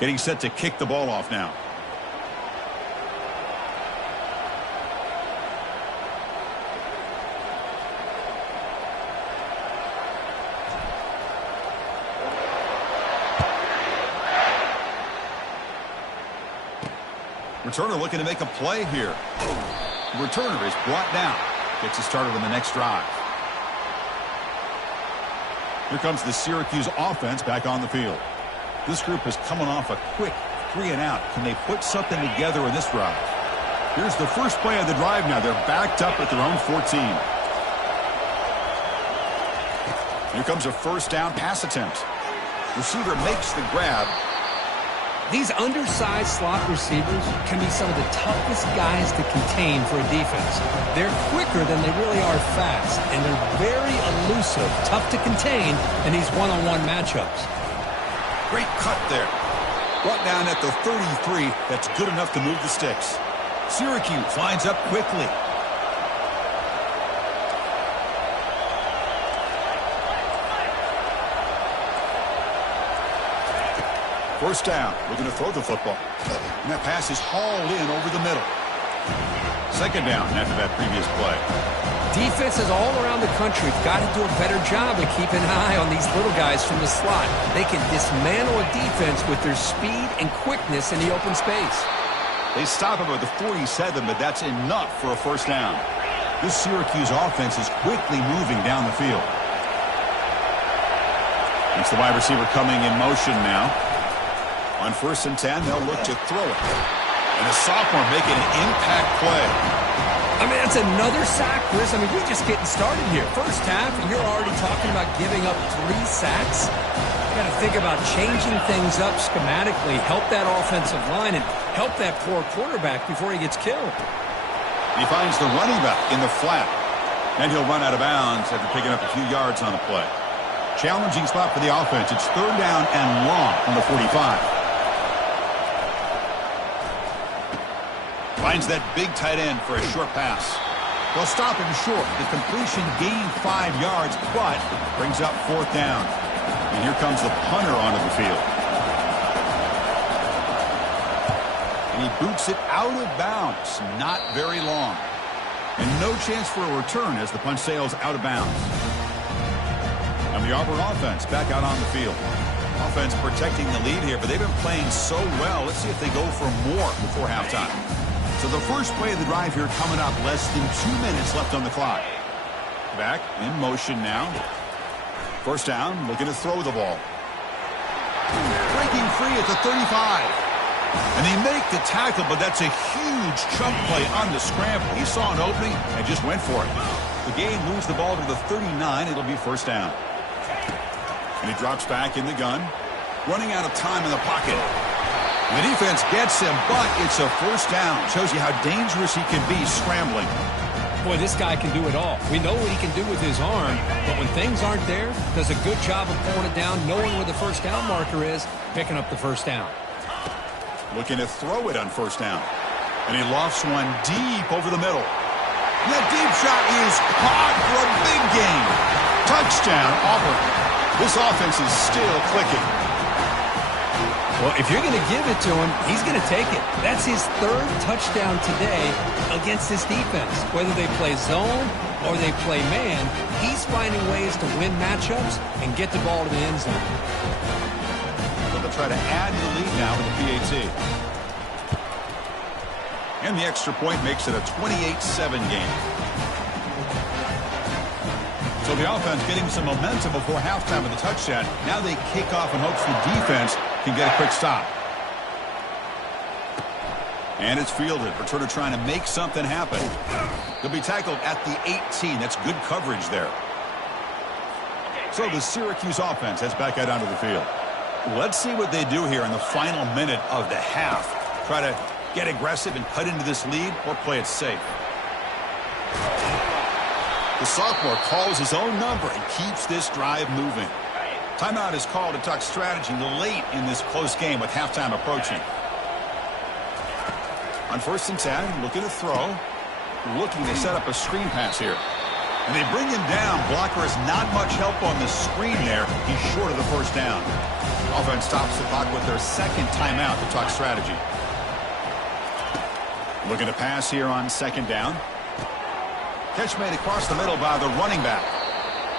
Getting set to kick the ball off now. Returner looking to make a play here. The returner is brought down. Gets us started on the next drive. Here comes the Syracuse offense back on the field. This group is coming off a quick 3-and-out. Can they put something together in this drive? Here's the first play of the drive now. They're backed up at their own 14. Here comes a first down pass attempt. Receiver makes the grab. These undersized slot receivers can be some of the toughest guys to contain for a defense. They're quicker than they really are fast, and they're very elusive, tough to contain in these one-on-one matchups. Great cut there. Brought down at the 33. That's good enough to move the sticks. Syracuse lines up quickly. First down. We're going to throw the football. And that pass is hauled in over the middle. Second down after that previous play. Defenses all around the country have got to do a better job of keeping an eye on these little guys from the slot. They can dismantle a defense with their speed and quickness in the open space. They stop him at the 47, but that's enough for a first down. This Syracuse offense is quickly moving down the field. It's the wide receiver coming in motion now. On 1st and 10, they'll look to throw it. And a sophomore making an impact play. I mean, that's another sack, Chris. I mean, we're just getting started here. First half, and you're already talking about giving up 3 sacks. You got to think about changing things up schematically, help that offensive line, and help that poor quarterback before he gets killed. He finds the running back in the flat. And he'll run out of bounds after picking up a few yards on the play. Challenging spot for the offense. It's 3rd down and long on the 45. Finds that big tight end for a short pass. They'll stop him short. The completion gained 5 yards, but brings up 4th down. And here comes the punter onto the field. And he boots it out of bounds. Not very long. And no chance for a return as the punt sails out of bounds. And the Auburn offense back out on the field. Offense protecting the lead here, but they've been playing so well. Let's see if they go for more before halftime. So the first play of the drive here coming up. Less than 2 minutes left on the clock. Back in motion now. First down, looking to throw the ball. Breaking free at the 35. And they make the tackle, but that's a huge chunk play on the scramble. He saw an opening and just went for it. The gain moves the ball to the 39. It'll be first down. And he drops back in the gun. Running out of time in the pocket. The defense gets him, but it's a first down. Shows you how dangerous he can be scrambling. Boy, this guy can do it all. We know what he can do with his arm, but when things aren't there, does a good job of pulling it down, knowing where the first down marker is, picking up the first down. Looking to throw it on first down. And he lofts one deep over the middle. And that deep shot is caught for a big gain. Touchdown, Auburn. This offense is still clicking. Well, if you're going to give it to him, he's going to take it. That's his 3rd touchdown today against this defense. Whether they play zone or they play man, he's finding ways to win matchups and get the ball to the end zone. So they'll try to add to the lead now with the PAT. And the extra point makes it a 28-7 game. So the offense getting some momentum before halftime with a touchdown. Now they kick off in hopes the defense can get a quick stop. And it's fielded. Returner trying to make something happen. He'll be tackled at the 18. That's good coverage there. So the Syracuse offense heads back out onto the field. Let's see what they do here in the final minute of the half. Try to get aggressive and cut into this lead or play it safe. The sophomore calls his own number and keeps this drive moving. Timeout is called to talk strategy late in this close game with halftime approaching. On 1st and 10, looking to throw. Looking to set up a screen pass here. And they bring him down. Blocker has not much help on the screen there. He's short of the first down. Offense stops the clock with their second timeout to talk strategy. Looking to pass here on second down. Catch made across the middle by the running back.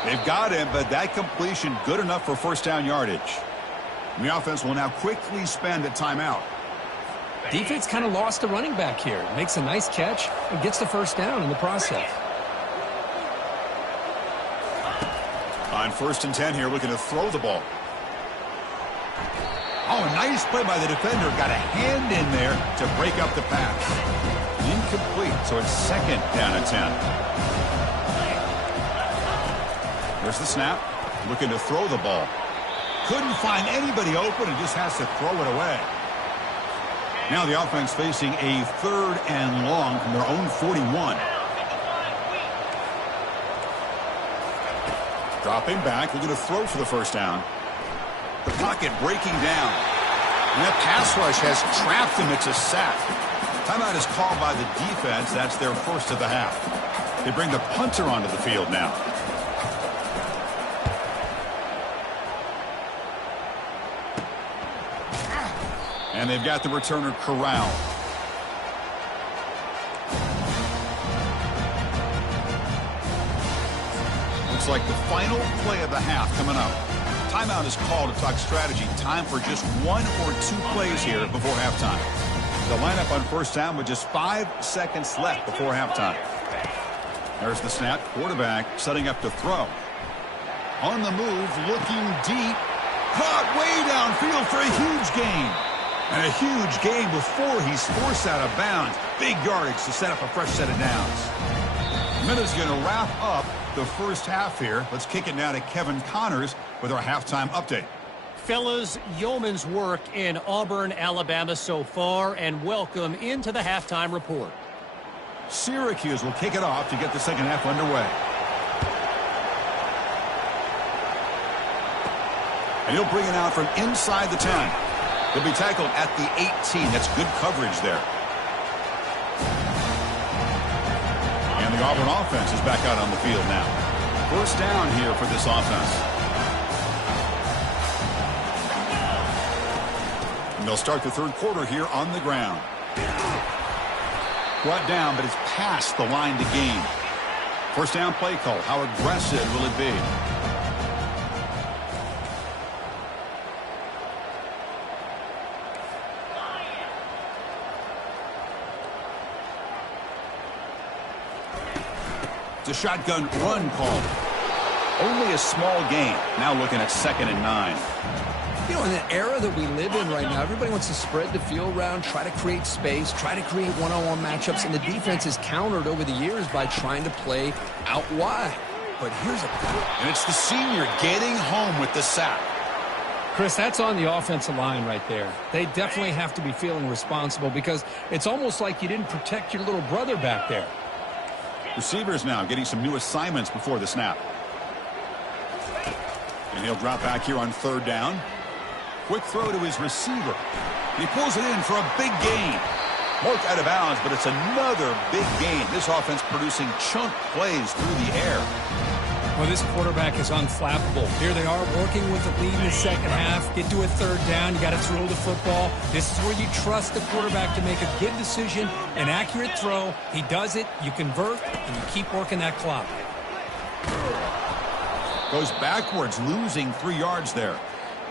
They've got him, but that completion good enough for first down yardage. And the offense will now quickly spend a timeout. Defense kind of lost the running back here. Makes a nice catch and gets the first down in the process. On 1st and 10 here, looking to throw the ball. Oh, a nice play by the defender. Got a hand in there to break up the pass. Incomplete, so it's second down and 10. There's the snap. Looking to throw the ball. Couldn't find anybody open and just has to throw it away. Now the offense facing a 3rd and long from their own 41. Dropping back, looking to throw for the first down. The pocket breaking down. And that pass rush has trapped him. It's a sack. Timeout is called by the defense. That's their first of the half. They bring the punter onto the field now. And they've got the returner corralled. Looks like the final play of the half coming up. Timeout is called to talk strategy. Time for just 1 or 2 plays here before halftime. The lineup on first down with just 5 seconds left before halftime. There's the snap. Quarterback setting up to throw. On the move, looking deep. Caught way downfield for a huge gain. And a huge gain before he's forced out of bounds. Big yardage to set up a fresh set of downs. Minute's going to wrap up the first half here. Let's kick it now to Kevin Connors with our halftime update. Fellas, yeoman's work in Auburn, Alabama so far, and welcome into the halftime report. Syracuse will kick it off to get the second half underway. And he'll bring it out from inside the 10. He'll be tackled at the 18. That's good coverage there. And the Auburn offense is back out on the field now. First down here for this offense. And they'll start the third quarter here on the ground. Brought down, but it's past the line to gain. First down play call. How aggressive will it be? It's a shotgun run call. Only a small gain. Now looking at 2nd and 9. You know, in the era that we live in right now, everybody wants to spread the field around, try to create space, try to create one-on-one matchups, and the defense is countered over the years by trying to play out wide. But here's a... And it's the senior getting home with the sack. Chris, that's on the offensive line right there. They definitely have to be feeling responsible because it's almost like you didn't protect your little brother back there. Receivers now getting some new assignments before the snap. And he'll drop back here on 3rd down. Quick throw to his receiver. He pulls it in for a big gain. Marked out of bounds, but it's another big gain. This offense producing chunk plays through the air. Well, this quarterback is unflappable. Here they are working with the lead in the second half. Get to a 3rd down. You got to throw the football. This is where you trust the quarterback to make a good decision, an accurate throw. He does it. You convert, and you keep working that clock. Goes backwards, losing 3 yards there.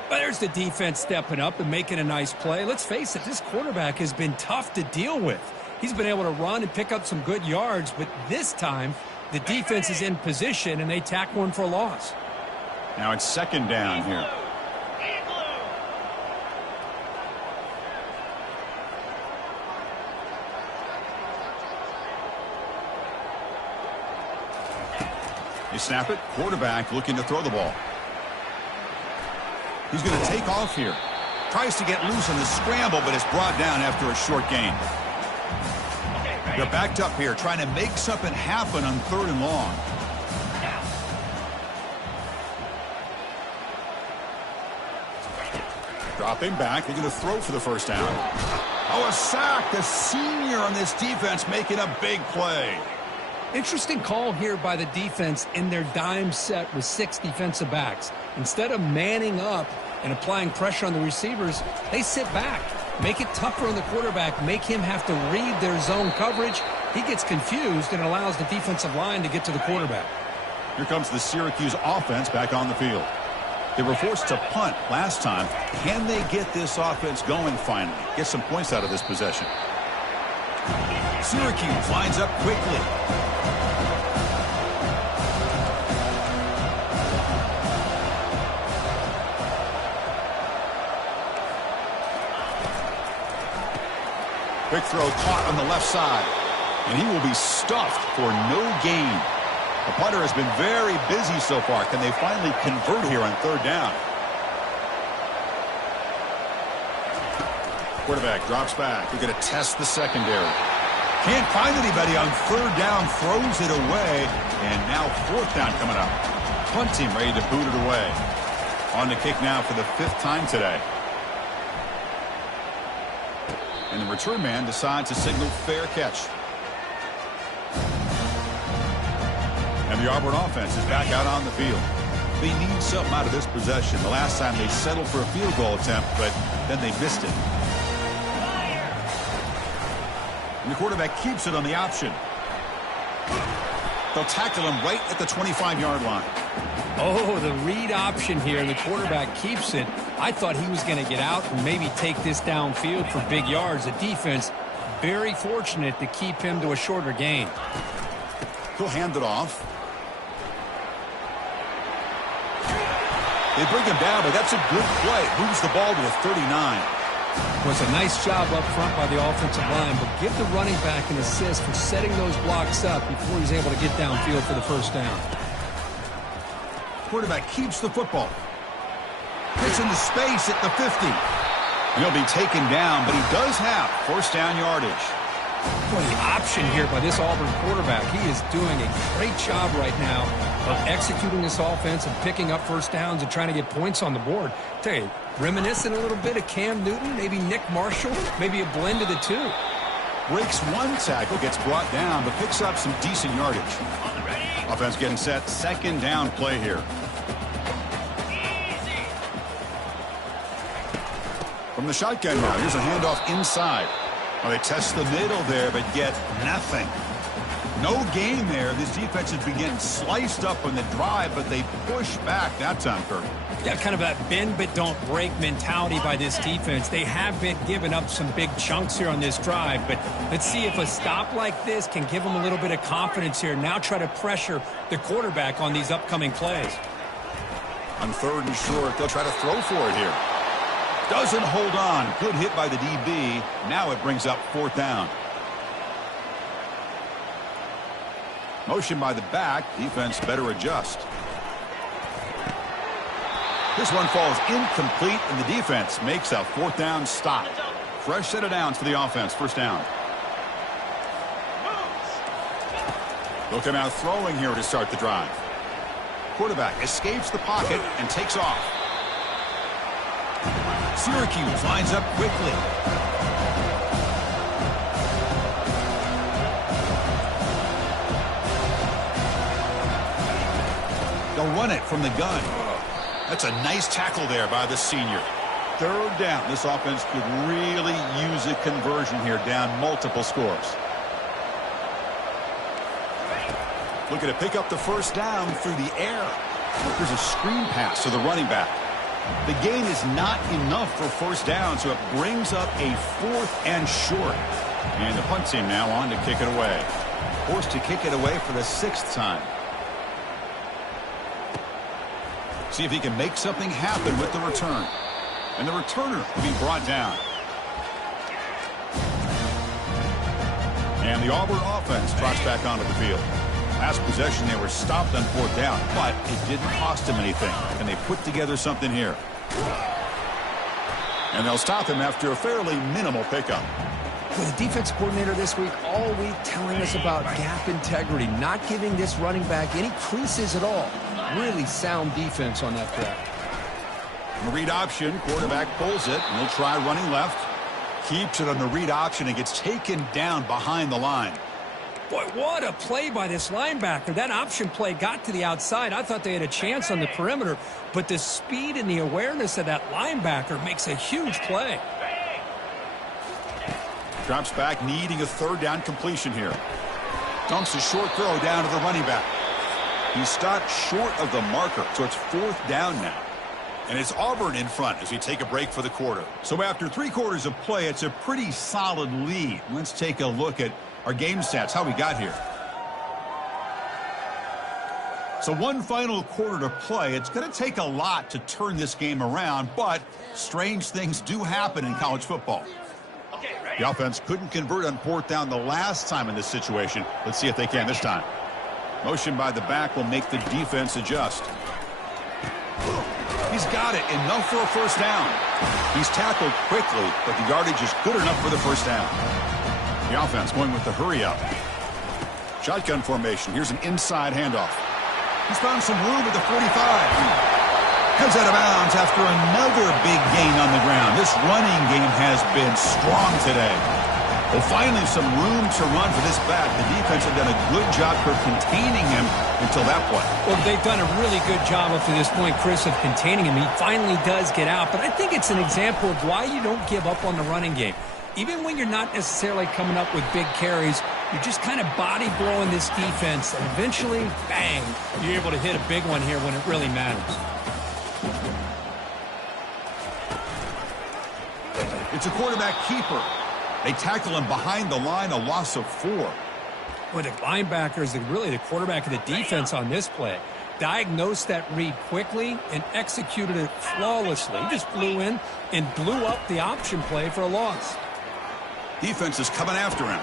Well, there's the defense stepping up and making a nice play. Let's face it, this quarterback has been tough to deal with. He's been able to run and pick up some good yards, but this time the defense is in position and they tack one for a loss. Now it's 2nd down here. You snap it. Quarterback looking to throw the ball. He's going to take off here. Tries to get loose on the scramble, but it's brought down after a short gain. They're backed up here, trying to make something happen on 3rd and long. Dropping back, they're going to throw for the first down. Oh, a sack. The senior on this defense making a big play. Interesting call here by the defense in their dime set with 6 defensive backs. Instead of manning up and applying pressure on the receivers, they sit back, make it tougher on the quarterback, make him have to read their zone coverage. He gets confused and allows the defensive line to get to the quarterback. Here comes the Syracuse offense back on the field. They were forced to punt last time. Can they get this offense going finally? Get some points out of this possession. Syracuse lines up quickly. Quick throw caught on the left side. And he will be stuffed for no gain. The punter has been very busy so far. Can they finally convert here on 3rd down? Quarterback drops back. They're going to test the secondary. Can't find anybody on 3rd down. Throws it away. And now 4th down coming up. Punt team ready to boot it away. On the kick now for the 5th time today. And the return man decides to signal fair catch. And the Auburn offense is back out on the field. They need something out of this possession. The last time they settled for a field goal attempt, but then they missed it. And the quarterback keeps it on the option. They'll tackle him right at the 25-yard line. Oh, the read option here, and the quarterback keeps it. I thought he was going to get out and maybe take this downfield for big yards. The defense, very fortunate to keep him to a shorter gain. He'll hand it off. They bring him down, but that's a good play. Moves the ball to the 39. Was a nice job up front by the offensive line, but give the running back an assist for setting those blocks up before he's able to get downfield for the 1st down. Quarterback keeps the football. Gets into space at the 50. And he'll be taken down, but he does have 1st down yardage. Boy, the option here by this Auburn quarterback, he is doing a great job right now of executing this offense and picking up 1st downs and trying to get points on the board. Tell you, reminiscent a little bit of Cam Newton, maybe Nick Marshall, maybe a blend of the two. Breaks one tackle, gets brought down, but picks up some decent yardage. Offense getting set, 2nd down play here. From the shotgun now, here's a handoff inside. Well, they test the middle there, but get nothing. No gain there. This defense has been getting sliced up on the drive, but they push back that time, Kirk. Yeah, kind of a bend but don't break mentality by this defense. They have been giving up some big chunks here on this drive, but let's see if a stop like this can give them a little bit of confidence here. Now try to pressure the quarterback on these upcoming plays. On 3rd and short, they'll try to throw for it here. Doesn't hold on. Good hit by the DB. Now it brings up 4th down. Motion by the back. Defense better adjust. This one falls incomplete, and the defense makes a 4th down stop. Fresh set of downs for the offense. 1st down. They'll come out throwing here to start the drive. Quarterback escapes the pocket and takes off. Syracuse lines up quickly. They'll run it from the gun. That's a nice tackle there by the senior. 3rd down. This offense could really use a conversion here, down multiple scores. Looking to pick up the 1st down through the air. There's a screen pass to the running back. The gain is not enough for 1st down, so it brings up a 4th and short. And the punt team now on to kick it away. Forced to kick it away for the 6th time. See if he can make something happen with the return. And the returner will be brought down. And the Auburn offense trots back onto the field. Last possession, they were stopped on 4th down, but it didn't cost them anything. And they put together something here. And they'll stop him after a fairly minimal pickup. Well, the defense coordinator this week all week telling us about gap integrity, not giving this running back any creases at all. Really sound defense on that play. Read option, quarterback pulls it, and he'll try running left. Keeps it on the read option and gets taken down behind the line. Boy, what a play by this linebacker. That option play got to the outside. I thought they had a chance on the perimeter, but the speed and the awareness of that linebacker makes a huge play. Drops back, needing a third down completion here. Dumps a short throw down to the running back. He stopped short of the marker, so it's 4th down now. And it's Auburn in front as we take a break for the quarter. So after 3 quarters of play, it's a pretty solid lead. Let's take a look at our game stats, how we got here. So one final quarter to play. It's going to take a lot to turn this game around, but strange things do happen in college football. The offense couldn't convert on 4th down the last time in this situation. Let's see if they can this time. Motion by the back will make the defense adjust. He's got it. Enough for a first down. He's tackled quickly, but the yardage is good enough for the first down. The offense going with the hurry up. Shotgun formation. Here's an inside handoff. He's found some room at the 45. Heads out of bounds after another big gain on the ground. This running game has been strong today. Well, finally some room to run for this back. The defense have done a good job for containing him until that point. Well, they've done a really good job up to this point, Chris, of containing him. He finally does get out, but I think it's an example of why you don't give up on the running game. Even when you're not necessarily coming up with big carries, you're just kind of body blowing this defense, and eventually, bang, you're able to hit a big one here when it really matters. It's a quarterback keeper. They tackle him behind the line, a loss of 4. Well, the linebacker is really the quarterback of the defense on this play. Diagnosed that read quickly and executed it flawlessly. He just flew in and blew up the option play for a loss. Defense is coming after him.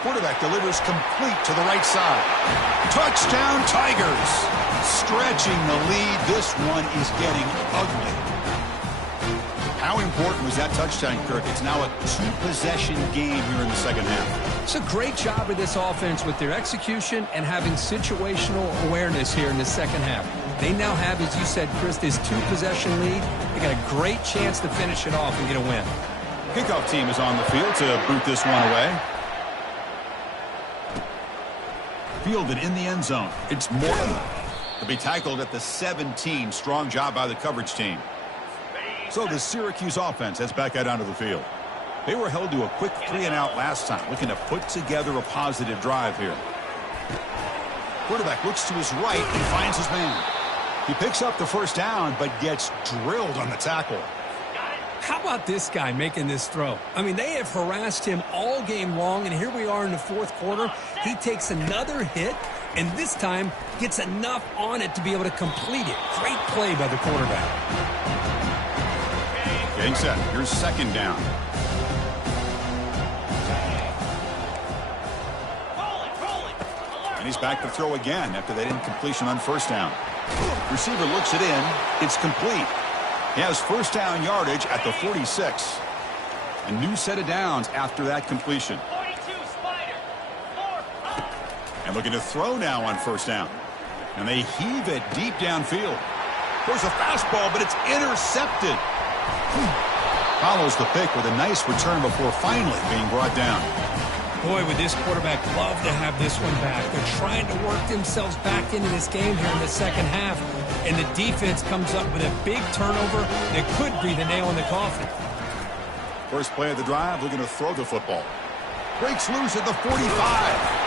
Quarterback delivers complete to the right side. Touchdown, Tigers. Stretching the lead. This one is getting ugly. How important was that touchdown, Kirk? It's now a 2-possession game here in the second half. It's a great job of this offense with their execution and having situational awareness here in the second half. They now have, as you said, Chris, this 2-possession lead. They got a great chance to finish it off and get a win. Kickoff team is on the field to boot this one away. Fielded in the end zone. It's Morton. To be tackled at the 17. Strong job by the coverage team. So the Syracuse offense heads back out onto the field. They were held to a quick 3-and-out last time, looking to put together a positive drive here. Quarterback looks to his right and finds his man. He picks up the first down, but gets drilled on the tackle. How about this guy making this throw? I mean, they have harassed him all game long, and here we are in the 4th quarter. He takes another hit, and this time gets enough on it to be able to complete it. Great play by the quarterback. Getting set. Here's 2nd down. And he's back to throw again after that incompletion on 1st down. Receiver looks it in. It's complete. He has 1st down yardage at the 46. A new set of downs after that completion. And looking to throw now on 1st down. And they heave it deep downfield. There's a fastball, but it's intercepted. Follows the pick with a nice return before finally being brought down. Boy, would this quarterback love to have this one back. They're trying to work themselves back into this game here in the second half, and the defense comes up with a big turnover that could be the nail in the coffin. First play of the drive, looking to throw the football. Breaks loose at the 45.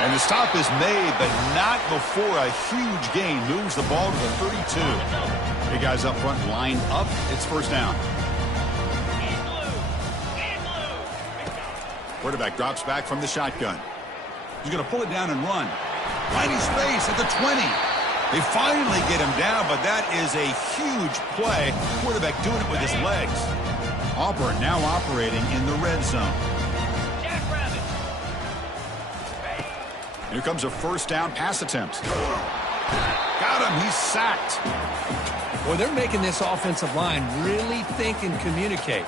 And the stop is made, but not before a huge gain. Moves the ball to the 32. Big guys up front line up. It's 1st down. Quarterback drops back from the shotgun. He's going to pull it down and run. Finding space at the 20. They finally get him down, but that is a huge play. Quarterback doing it with his legs. Auburn now operating in the red zone. Here comes a 1st down pass attempt. Got him. He's sacked. Well, they're making this offensive line really think and communicate.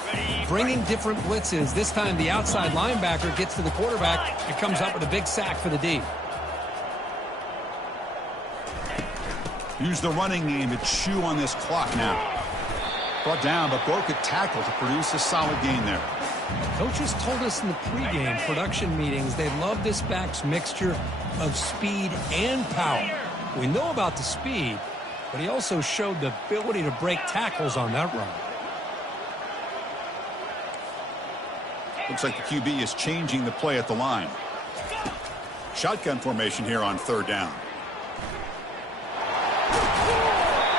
Bringing different blitzes. This time the outside linebacker gets to the quarterback and comes up with a big sack for the D. Use the running game to chew on this clock now. Brought down, but broke a tackle to produce a solid gain there. Coaches told us in the pregame production meetings they love this back's mixture of speed and power. We know about the speed, but he also showed the ability to break tackles on that run. Looks like the QB is changing the play at the line. Shotgun formation here on third down.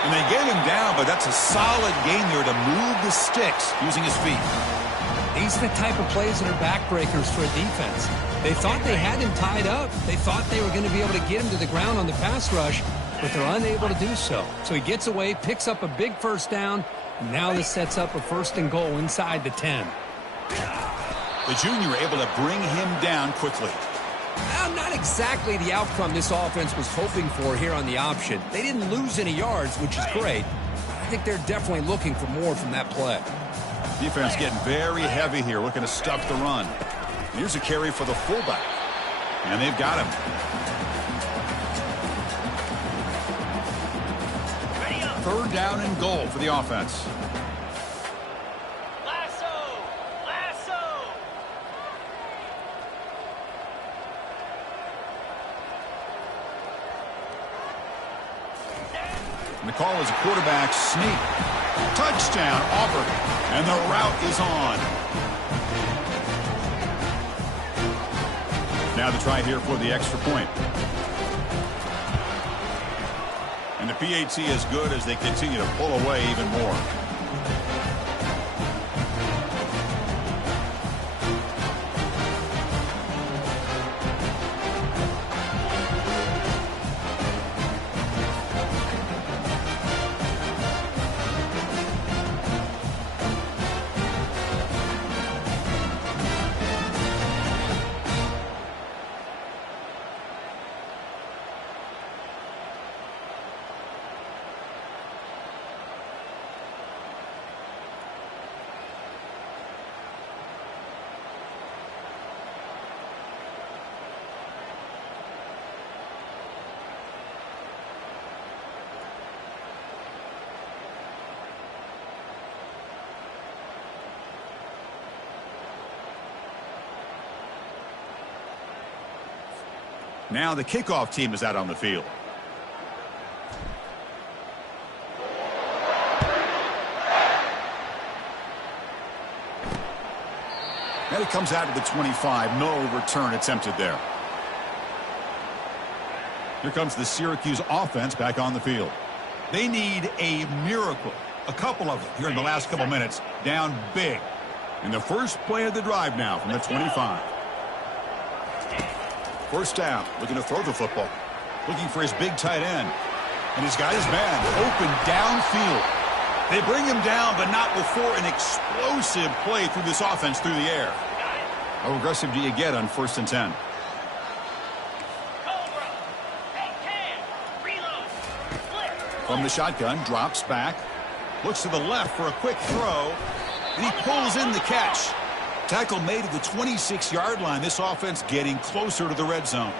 And they get him down, but that's a solid gain there to move the sticks using his feet. These are the type of plays that are backbreakers for a defense. They thought they had him tied up. They thought they were going to be able to get him to the ground on the pass rush, but they're unable to do so. So he gets away, picks up a big first down, and now this sets up a 1st and goal inside the 10. The junior able to bring him down quickly. Not exactly the outcome this offense was hoping for here on the option. They didn't lose any yards, which is great. I think they're definitely looking for more from that play. Defense getting very heavy here, looking to stuff the run. Here's a carry for the fullback. And they've got him. Third down and goal for the offense. And the call is a quarterback sneak. Touchdown, Auburn. And the route is on. Now the try here for the extra point. And the PAT is good as they continue to pull away even more. Now the kickoff team is out on the field. And it comes out to the 25. No return attempted there. Here comes the Syracuse offense back on the field. They need a miracle. A couple of them here in the last couple minutes. Down big. In the first play of the drive now from the 25. First down, looking to throw the football. Looking for his big tight end. And he's got his man open downfield. They bring him down, but not before an explosive play through this offense through the air. How aggressive do you get on 1st and 10? From the shotgun, drops back. Looks to the left for a quick throw. And he pulls in the catch. Tackle made at the 26-yard line. This offense getting closer to the red zone.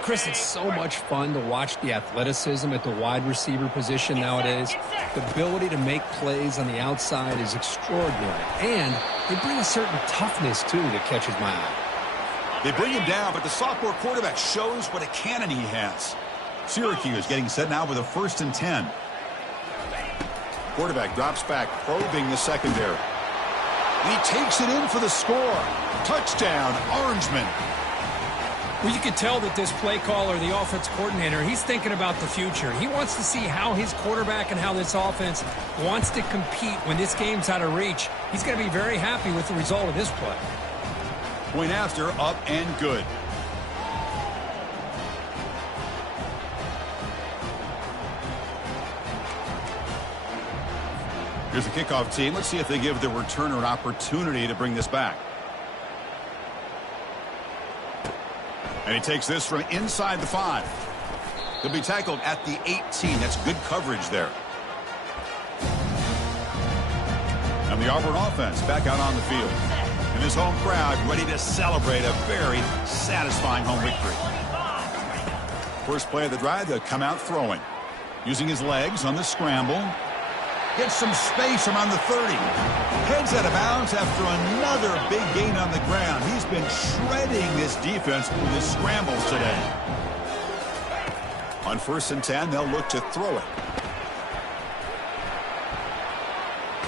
Chris, it's so much fun to watch the athleticism at the wide receiver position nowadays. The ability to make plays on the outside is extraordinary. And they bring a certain toughness, too, that catches my eye. They bring him down, but the sophomore quarterback shows what a cannon he has. Syracuse getting set now with a 1st and 10. Quarterback drops back, probing the secondary. And he takes it in for the score. Touchdown, Orangeman. Well, you can tell that this play caller, the offense coordinator, he's thinking about the future. He wants to see how his quarterback and how this offense wants to compete when this game's out of reach. He's going to be very happy with the result of this play. Point after, up and good. Here's the kickoff team. Let's see if they give the returner an opportunity to bring this back. And he takes this from inside the 5. He'll be tackled at the 18. That's good coverage there. And the Auburn offense back out on the field. And this home crowd ready to celebrate a very satisfying home victory. First play of the drive, they'll come out throwing. Using his legs on the scramble. Gets some space around the 30. Heads out of bounds after another big gain on the ground. He's been shredding this defense with his scrambles today. On 1st and 10, they'll look to throw it.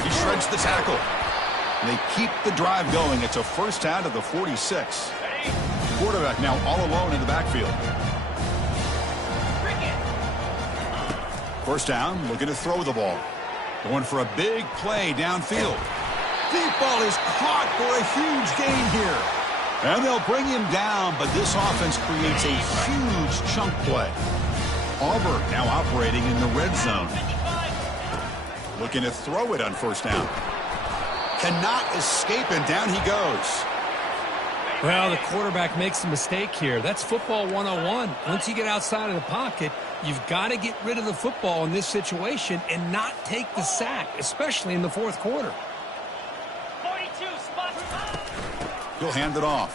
He shreds the tackle. They keep the drive going. It's a 1st down to the 46. Quarterback now all alone in the backfield. 1st down, looking to throw the ball. Going for a big play downfield. Deep ball is caught for a huge gain here. And they'll bring him down, but this offense creates a huge chunk play. Auburn now operating in the red zone. Looking to throw it on 1st down. Cannot escape, and down he goes. Well, the quarterback makes a mistake here. That's football 101. Once you get outside of the pocket, you've got to get rid of the football in this situation and not take the sack, especially in the 4th quarter. 42, spot. He'll hand it off.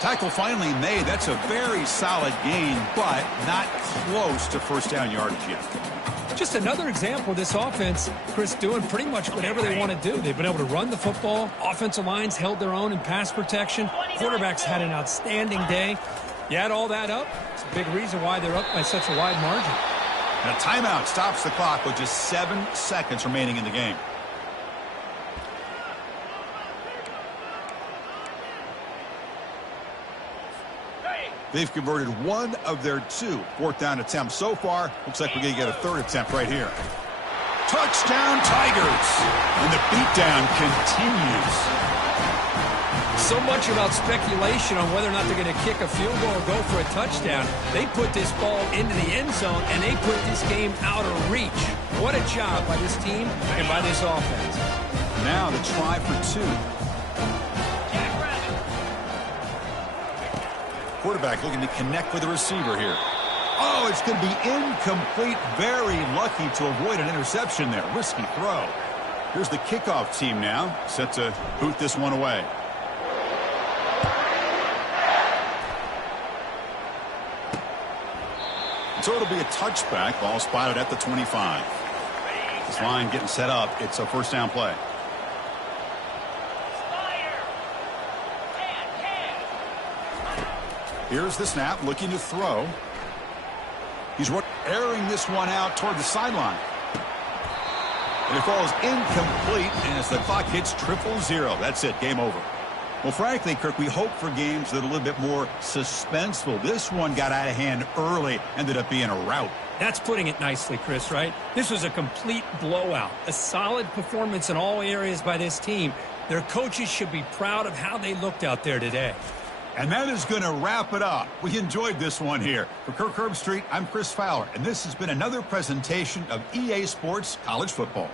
Tackle finally made. That's a very solid gain, but not close to 1st down yardage yet. Just another example of this offense, Chris, doing pretty much whatever they want to do. They've been able to run the football. Offensive lines held their own in pass protection. Quarterbacks had an outstanding day. You add all that up, it's a big reason why they're up by such a wide margin. And a timeout stops the clock with just 7 seconds remaining in the game. They've converted 1 of their 2 4th down attempts so far. Looks like we're going to get a 3rd attempt right here. Touchdown, Tigers! And the beatdown continues. So much about speculation on whether or not they're going to kick a field goal or go for a touchdown. They put this ball into the end zone, and they put this game out of reach. What a job by this team and by this offense. Now the try for 2. Quarterback looking to connect with the receiver here. Oh, it's going to be incomplete. Very lucky to avoid an interception there. Risky throw. Here's the kickoff team now, set to boot this one away. So it'll be a touchback. Ball spotted at the 25. This line getting set up. It's a 1st down play. Here's the snap, looking to throw. He's airing this one out toward the sideline. And it falls incomplete, and as the clock hits 000, that's it, game over. Well, frankly, Kirk, we hope for games that are a little bit more suspenseful. This one got out of hand early, ended up being a rout. That's putting it nicely, Chris, right? This was a complete blowout. A solid performance in all areas by this team. Their coaches should be proud of how they looked out there today. And that is going to wrap it up. We enjoyed this one here. For Kirk Herbstreit, I'm Chris Fowler, and this has been another presentation of EA Sports College Football.